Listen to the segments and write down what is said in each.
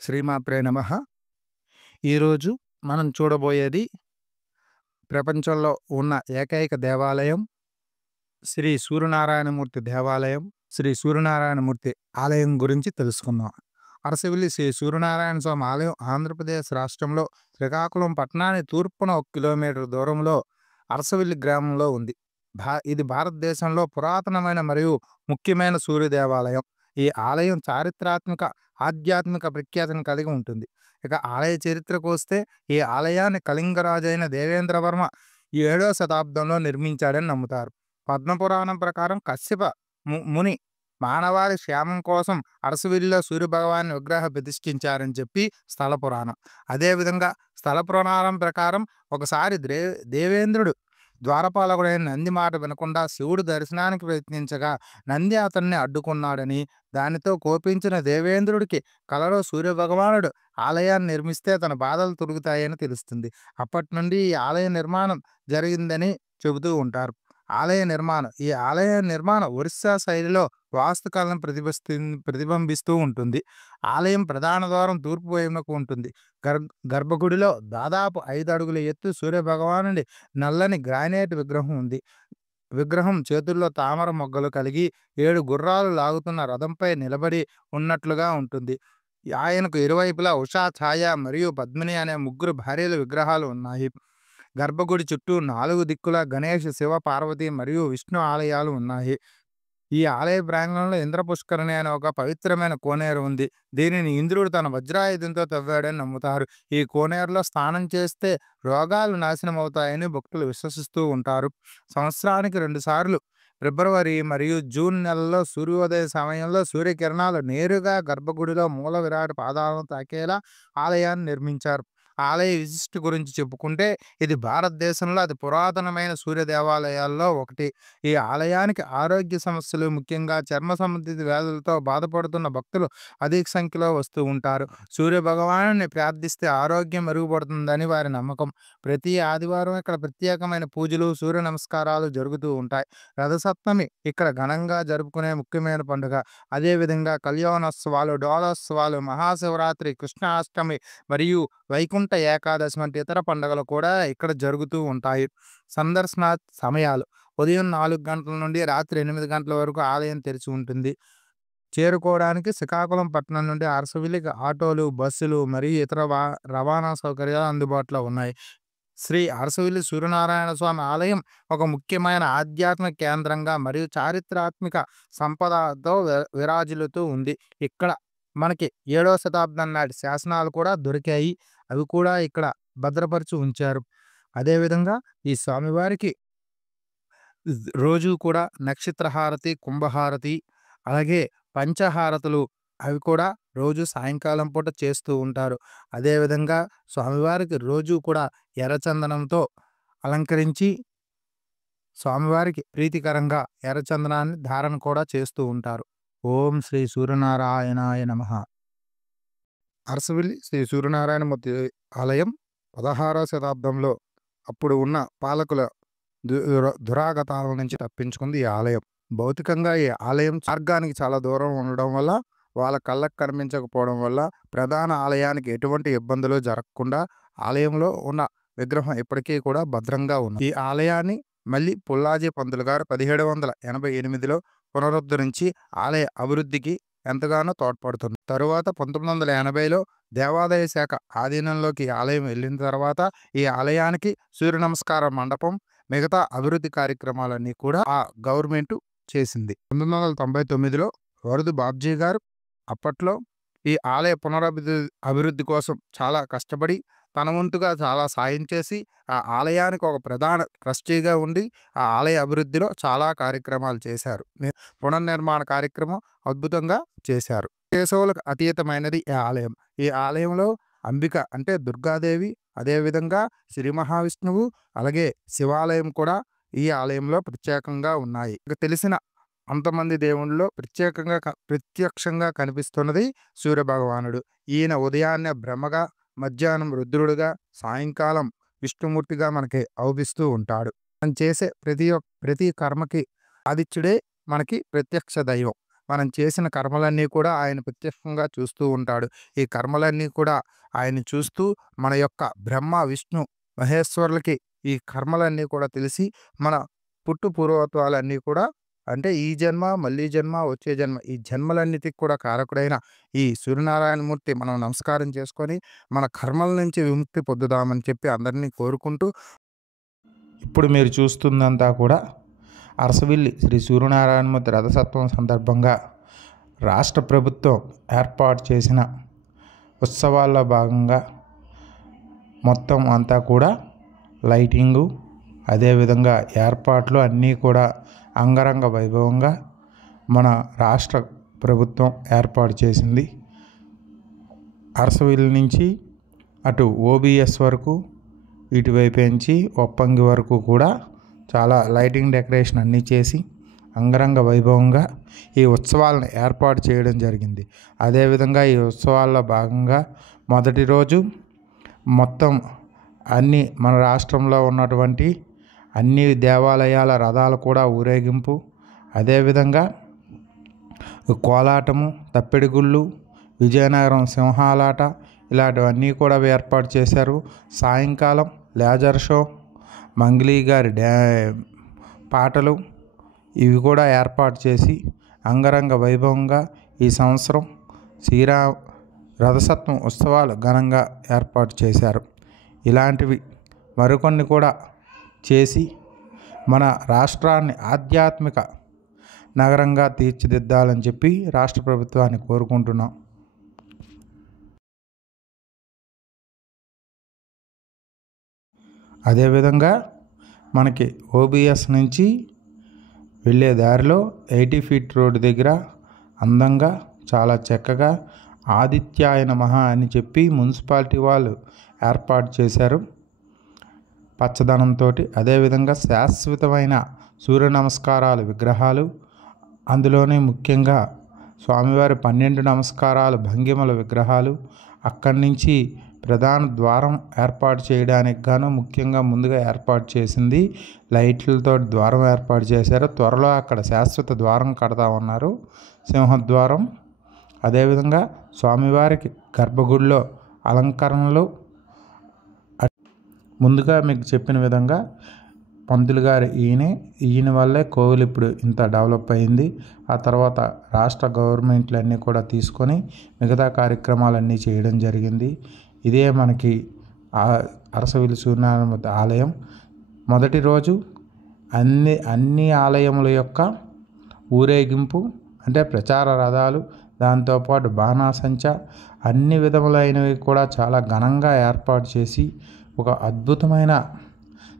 శ్రీమాత్రే నమః. ఈరోజు మనం చూడబోయేది ప్రపంచంలో ఉన్న ఏకైక దేవాలయం శ్రీ సూర్యనారాయణమూర్తి దేవాలయం. శ్రీ సూర్యనారాయణమూర్తి ఆలయం గురించి తెలుసుకుందాం. అరసవిల్లి శ్రీ సూర్యనారాయణ స్వామి ఆలయం ఆంధ్రప్రదేశ్ రాష్ట్రంలో శ్రీకాకుళం పట్టణానికి తూర్పున 1 కిలోమీటర్ దూరంలో అరసవిల్లి గ్రామంలో ఉంది. ఇది భారతదేశంలో పురాతనమైన మరియు ముఖ్యమైన సూర్య దేవాలయం. ఈ ఆలయం చారిత్రాత్మక, ఆధ్యాత్మిక ప్రఖ్యాతిని కలిగి ఉంటుంది. ఇక ఆలయ చరిత్రకు వస్తే, ఈ ఆలయాన్ని కళింగరాజైన దేవేంద్రవర్మ 7వ శతాబ్దంలో నిర్మించాడని నమ్ముతారు. పద్మపురాణం ప్రకారం కశ్యప ముని మానవాళి క్షేమం కోసం అరసవిల్లిలో సూర్యభగవాన్ విగ్రహ ప్రతిష్ఠించారని చెప్పి స్థల పురాణం. అదేవిధంగా స్థల పురాణం ప్రకారం ఒకసారి దేవేంద్రుడు ద్వారపాలకుడైన నంది మాట వినకుండా శివుడు దర్శనానికి ప్రయత్నించగా నంది అతన్ని అడ్డుకున్నాడని, దానితో కోపించిన దేవేంద్రుడికి కలలో సూర్యభగవానుడు ఆలయాన్ని నిర్మిస్తే తన బాధలు తొలుగుతాయని తెలుస్తుంది. అప్పటి నుండి ఈ ఆలయ నిర్మాణం జరిగిందని చెబుతూ ఉంటారు. ఈ ఆలయ నిర్మాణం ఒరిస్సా శైలిలో వాస్తుకళను ప్రతిబింబిస్తూ ఉంటుంది. ఆలయం ప్రధాన ద్వారం తూర్పు వైపునకు ఉంటుంది. గర్భగుడిలో దాదాపు 5 అడుగుల ఎత్తు సూర్యభగవానుడి నల్లని గ్రానైట్ విగ్రహం ఉంది. విగ్రహం చేతుల్లో తామర మొగ్గలు కలిగి 7 గుర్రాలు లాగుతున్న రథంపై నిలబడి ఉన్నట్లుగా ఉంటుంది. ఆయనకు ఇరువైపులా ఉషా, ఛాయ మరియు పద్మిని అనే 3 భార్యల విగ్రహాలు ఉన్నాయి. గర్భగుడి చుట్టూ 4 దిక్కుల గణేష్, శివ, పార్వతి మరియు విష్ణు ఆలయాలు ఉన్నాయి. ఈ ఆలయ ప్రాంగణంలో ఇంద్ర పుష్కరిణి అనే ఒక పవిత్రమైన కోనేరు ఉంది. దీనిని ఇంద్రుడు తన వజ్రాయుధంతో తవ్వాడని నమ్ముతారు. ఈ కోనేరులో స్నానం చేస్తే రోగాలు నాశనం అవుతాయని భక్తులు విశ్వసిస్తూ ఉంటారు. సంవత్సరానికి 2 సార్లు ఫిబ్రవరి మరియు జూన్ నెలల్లో సూర్యోదయ సమయంలో సూర్యకిరణాలు నేరుగా గర్భగుడిలో మూల విరాట్ పాదాలను తాకేలా ఆలయాన్ని నిర్మించారు. ఆలయ విశిష్ట గురించి చెప్పుకుంటే, ఇది భారతదేశంలో అతి పురాతనమైన సూర్య దేవాలయాల్లో ఒకటి. ఈ ఆలయానికి ఆరోగ్య సమస్యలు, ముఖ్యంగా చర్మ సంబంధిత వ్యాధులతో బాధపడుతున్న భక్తులు అధిక సంఖ్యలో వస్తూ ఉంటారు. సూర్య భగవానుని ప్రార్థిస్తే ఆరోగ్యం మెరుగుపడుతుందని వారి నమ్మకం. ప్రతి ఆదివారం ఇక్కడ ప్రత్యేకమైన పూజలు, సూర్య నమస్కారాలు జరుగుతూ ఉంటాయి. రథసప్తమి ఇక్కడ ఘనంగా జరుపుకునే ముఖ్యమైన పండుగ. అదేవిధంగా కళ్యాణోత్సవాలు, డోలోత్సవాలు, మహాశివరాత్రి, కృష్ణాష్టమి మరియు వైకుంఠ ఏకాదశి వంటి ఇతర పండుగలు కూడా ఇక్కడ జరుగుతూ ఉంటాయి. సందర్శన సమయాలు ఉదయం 4 గంటల నుండి రాత్రి 8 గంటల వరకు ఆలయం తెరిచి ఉంటుంది. చేరుకోవడానికి శ్రీకాకుళం పట్టణం నుండి అరసవిల్లికి ఆటోలు, బస్సులు మరియు ఇతర రవాణా సౌకర్యాలు అందుబాటులో ఉన్నాయి. శ్రీ అరసవిల్లి సూర్యనారాయణ స్వామి ఆలయం ఒక ముఖ్యమైన ఆధ్యాత్మిక కేంద్రంగా మరియు చారిత్రాత్మక సంపదతో విరాజిల్లుతూ ఉంది. ఇక్కడ మనకి 7వ శతాబ్దం నాటి శాసనాలు కూడా దొరికాయి. అవి కూడా ఇక్కడ భద్రపరిచి ఉంచారు. అదేవిధంగా ఈ స్వామివారికి రోజు కూడా నక్షత్రహారతి, కుంభహారతి, అలాగే పంచహారతులు అవి కూడా రోజు సాయంకాలం పూట చేస్తూ ఉంటారు. అదేవిధంగా స్వామివారికి రోజు కూడా ఎర్రచందనంతో అలంకరించి స్వామివారికి ప్రీతికరంగా ఎర్రచందనాన్ని ధారణ కూడా చేస్తూ ఉంటారు. ఓం శ్రీ సూర్యనారాయణాయ నమః. అరసవిల్లి శ్రీ సూర్యనారాయణమూర్తి ఆలయం 16వ శతాబ్దంలో అప్పుడు ఉన్న పాలకుల దురాగతాల నుంచి తప్పించుకుంది ఈ ఆలయం. భౌతికంగా ఈ ఆలయం మార్గానికి చాలా దూరం ఉండడం వల్ల, వాళ్ళ కళ్ళకు కనిపించకపోవడం వల్ల ప్రధాన ఆలయానికి ఎటువంటి ఇబ్బందులు జరగకుండా ఆలయంలో ఉన్న విగ్రహం ఇప్పటికీ కూడా భద్రంగా ఉంది. ఈ ఆలయాన్ని మళ్ళీ పుల్లాజీ పంతులు గారు 1788లో పునరుద్ధరించి ఆలయ అభివృద్ధికి ఎంతగానో తోడ్పడుతుంది. తరువాత 1980లో దేవాదాయ శాఖ ఆధీనంలోకి ఆలయం వెళ్ళిన తర్వాత ఈ ఆలయానికి సూర్య నమస్కార మండపం, మిగతా అభివృద్ధి కార్యక్రమాలన్నీ కూడా ఆ గవర్నమెంట్ చేసింది. 1999లో వరదు బాబ్జీ గారు అప్పట్లో ఈ ఆలయ అభివృద్ధి కోసం చాలా కష్టపడి తన వంతుగా చాలా సాయం చేసి ఆ ఆలయానికి ఒక ప్రధాన ట్రస్టీగా ఉండి ఆ ఆలయ అభివృద్ధిలో చాలా కార్యక్రమాలు చేశారు. పునర్నిర్మాణ కార్యక్రమం అద్భుతంగా చేశారు. కేశవులకు అతీతమైనది ఈ ఆలయం. ఈ ఆలయంలో అంబిక అంటే దుర్గాదేవి, అదేవిధంగా శ్రీ మహావిష్ణువు, అలాగే శివాలయం కూడా ఈ ఆలయంలో ప్రత్యేకంగా ఉన్నాయి. తెలిసిన అంతమంది దేవుళ్ళలో ప్రత్యక్షంగా కనిపిస్తున్నది సూర్యభగవానుడు. ఈయన ఉదయాన్నే బ్రహ్మగా, మధ్యాహ్నం రుద్రుడుగా, సాయంకాలం విష్ణుమూర్తిగా మనకి అవుపిస్తూ ఉంటాడు. మనం చేసే ప్రతి కర్మకి ఆదిత్యుడే మనకి ప్రత్యక్ష దైవం. మనం చేసిన కర్మలన్నీ కూడా ఆయన ప్రత్యక్షంగా చూస్తూ ఉంటాడు. ఈ కర్మలన్నీ కూడా ఆయన చూస్తూ మన యొక్క బ్రహ్మ, విష్ణు, మహేశ్వరులకి ఈ కర్మలన్నీ కూడా తెలిసి మన పూర్వత్వాలన్నీ కూడా అంటే ఈ జన్మ, మళ్ళీ జన్మ, వచ్చే జన్మ ఈ జన్మలన్నిటికి కూడా కారకుడైన ఈ సూర్యనారాయణమూర్తి మనం నమస్కారం చేసుకొని మన కర్మల నుంచి విముక్తి పొందుదామని చెప్పి అందరినీ కోరుకుంటూ ఇప్పుడు మీరు చూస్తుందంతా కూడా అరసవిల్లి శ్రీ సూర్యనారాయణమూర్తి రథసప్తమి సందర్భంగా రాష్ట్ర ప్రభుత్వం ఏర్పాటు చేసిన ఉత్సవాల్లో భాగంగా మొత్తం అంతా కూడా లైటింగు, అదేవిధంగా ఏర్పాట్లు అన్నీ కూడా అంగరంగ వైభవంగా మన రాష్ట్ర ప్రభుత్వం ఏర్పాటు చేసింది. అరసవిల్లి నుంచి అటు ఓబీఎస్ వరకు, ఇటువైపు నుంచి ఒప్పంగి వరకు కూడా చాలా లైటింగ్ డెకరేషన్ అన్నీ చేసి అంగరంగ వైభవంగా ఈ ఉత్సవాలను ఏర్పాటు చేయడం జరిగింది. అదేవిధంగా ఈ ఉత్సవాల్లో భాగంగా మొదటి రోజు మొత్తం అన్ని మన రాష్ట్రంలో ఉన్నటువంటి అన్ని దేవాలయాల రథాలు కూడా ఊరేగింపు, అదేవిధంగా కోలాటము, తప్పెడిగుళ్ళు, విజయనగరం సింహాలాట ఇలాంటివన్నీ కూడా ఏర్పాటు చేశారు. సాయంకాలం లేజర్ షో, మంగ్లీ గారి పాటలు ఇవి కూడా ఏర్పాటు చేసి అంగరంగ వైభవంగా ఈ సంవత్సరం రథసప్తమి ఉత్సవాలు ఘనంగా ఏర్పాటు చేశారు. ఇలాంటివి మరికొన్ని కూడా చేసి మన రాష్ట్రాన్ని ఆధ్యాత్మిక నగరంగా తీర్చిదిద్దాలని చెప్పి రాష్ట్ర ప్రభుత్వాన్ని కోరుకుంటున్నాం. అదేవిధంగా మనకి ఓబీఎస్ నుంచి వెళ్ళే దారిలో 80 ఫీట్ రోడ్డు దగ్గర అందంగా చాలా చక్కగా ఆదిత్యాయ నమః అని చెప్పి మున్సిపాలిటీ వాళ్ళు ఏర్పాటు చేశారు పచ్చదనంతో. అదేవిధంగా శాశ్వతమైన సూర్య నమస్కారాలు విగ్రహాలు, అందులోనే ముఖ్యంగా స్వామివారి 12 నమస్కారాలు భంగిమల విగ్రహాలు, అక్కడి నుంచి ప్రధాన ద్వారం ఏర్పాటు చేయడానికి గాను ముఖ్యంగా ముందుగా ఏర్పాటు చేసింది లైట్లతో ద్వారం ఏర్పాటు చేశారు. త్వరలో అక్కడ శాశ్వత ద్వారం కడతా ఉన్నారు, సింహద్వారం. అదేవిధంగా స్వామివారికి గర్భగుడిలో అలంకరణలు ముందుగా మీకు చెప్పిన విధంగా పంతులు గారు ఈయన వల్లే కోవిల్ ఇప్పుడు ఇంత డెవలప్ అయింది. ఆ తర్వాత రాష్ట్ర గవర్నమెంట్లు అన్నీ కూడా తీసుకొని మిగతా కార్యక్రమాలన్నీ చేయడం జరిగింది. ఇదే మనకి అరసవిల్లి సూర్యనారాయణ ఆలయం. మొదటి రోజు అన్ని ఆలయముల యొక్క ఊరేగింపు అంటే ప్రచార రథాలు, దాంతోపాటు బాణాసంచ అన్ని విధములైనవి కూడా చాలా ఘనంగా ఏర్పాటు చేసి ఒక అద్భుతమైన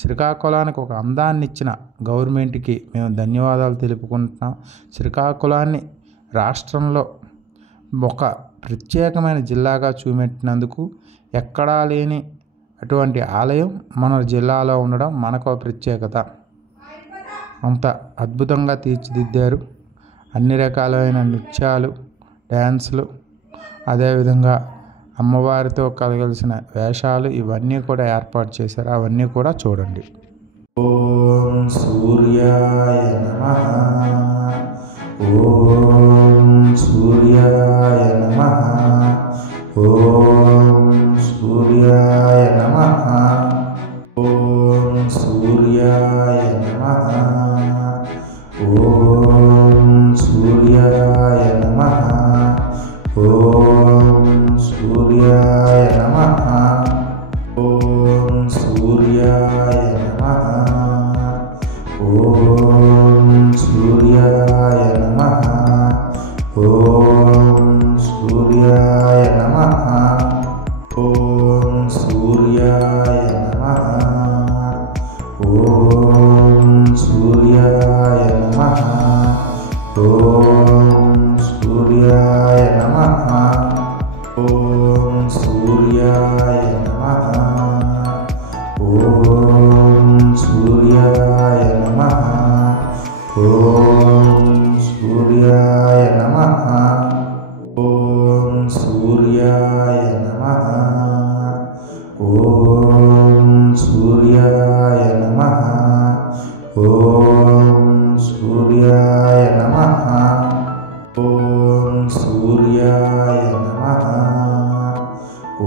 శ్రీకాకుళానికి ఒక అందాన్ని ఇచ్చిన గవర్నమెంట్కి మేము ధన్యవాదాలు తెలుపుకుంటున్నాం. శ్రీకాకుళాన్ని రాష్ట్రంలో ఒక ప్రత్యేకమైన జిల్లాగా చూపెట్టినందుకు ఎక్కడా లేని అటువంటి ఆలయం మన జిల్లాలో ఉండడం మనకు ప్రత్యేకత. అంత అద్భుతంగా తీర్చిదిద్దారు. అన్ని రకాలైన నృత్యాలు, డ్యాన్సులు, అదేవిధంగా అమ్మవారితో కలగలిసిన వేషాలు ఇవన్నీ కూడా ఏర్పాటు చేశారు. అవన్నీ కూడా చూడండి. ఓం సూర్యాయ నమః, ఓం సూర్యాయ నమః, ఓం సూర్యాయ నమః, ఓం సూర్యాయ నమః, ఓం సూర్యాయ నమః, ఓం సూర్యాయ నమః, ఓం సూర్యాయ నమః, ఓం సూర్యాయ నమః, ఓం సూర్యాయ నమః, ఓం సూర్యాయ నమః, ఓం సూర్యాయ నమః, ఓం సూర్యాయ నమః, ఓం సూర్యాయ నమః, ఓం సూర్యాయ నమః, ఓం సూర్యాయ నమః, ఓం సూర్యాయ నమః, ఓం సూర్యాయ నమః, ఓం సూర్యాయ నమః,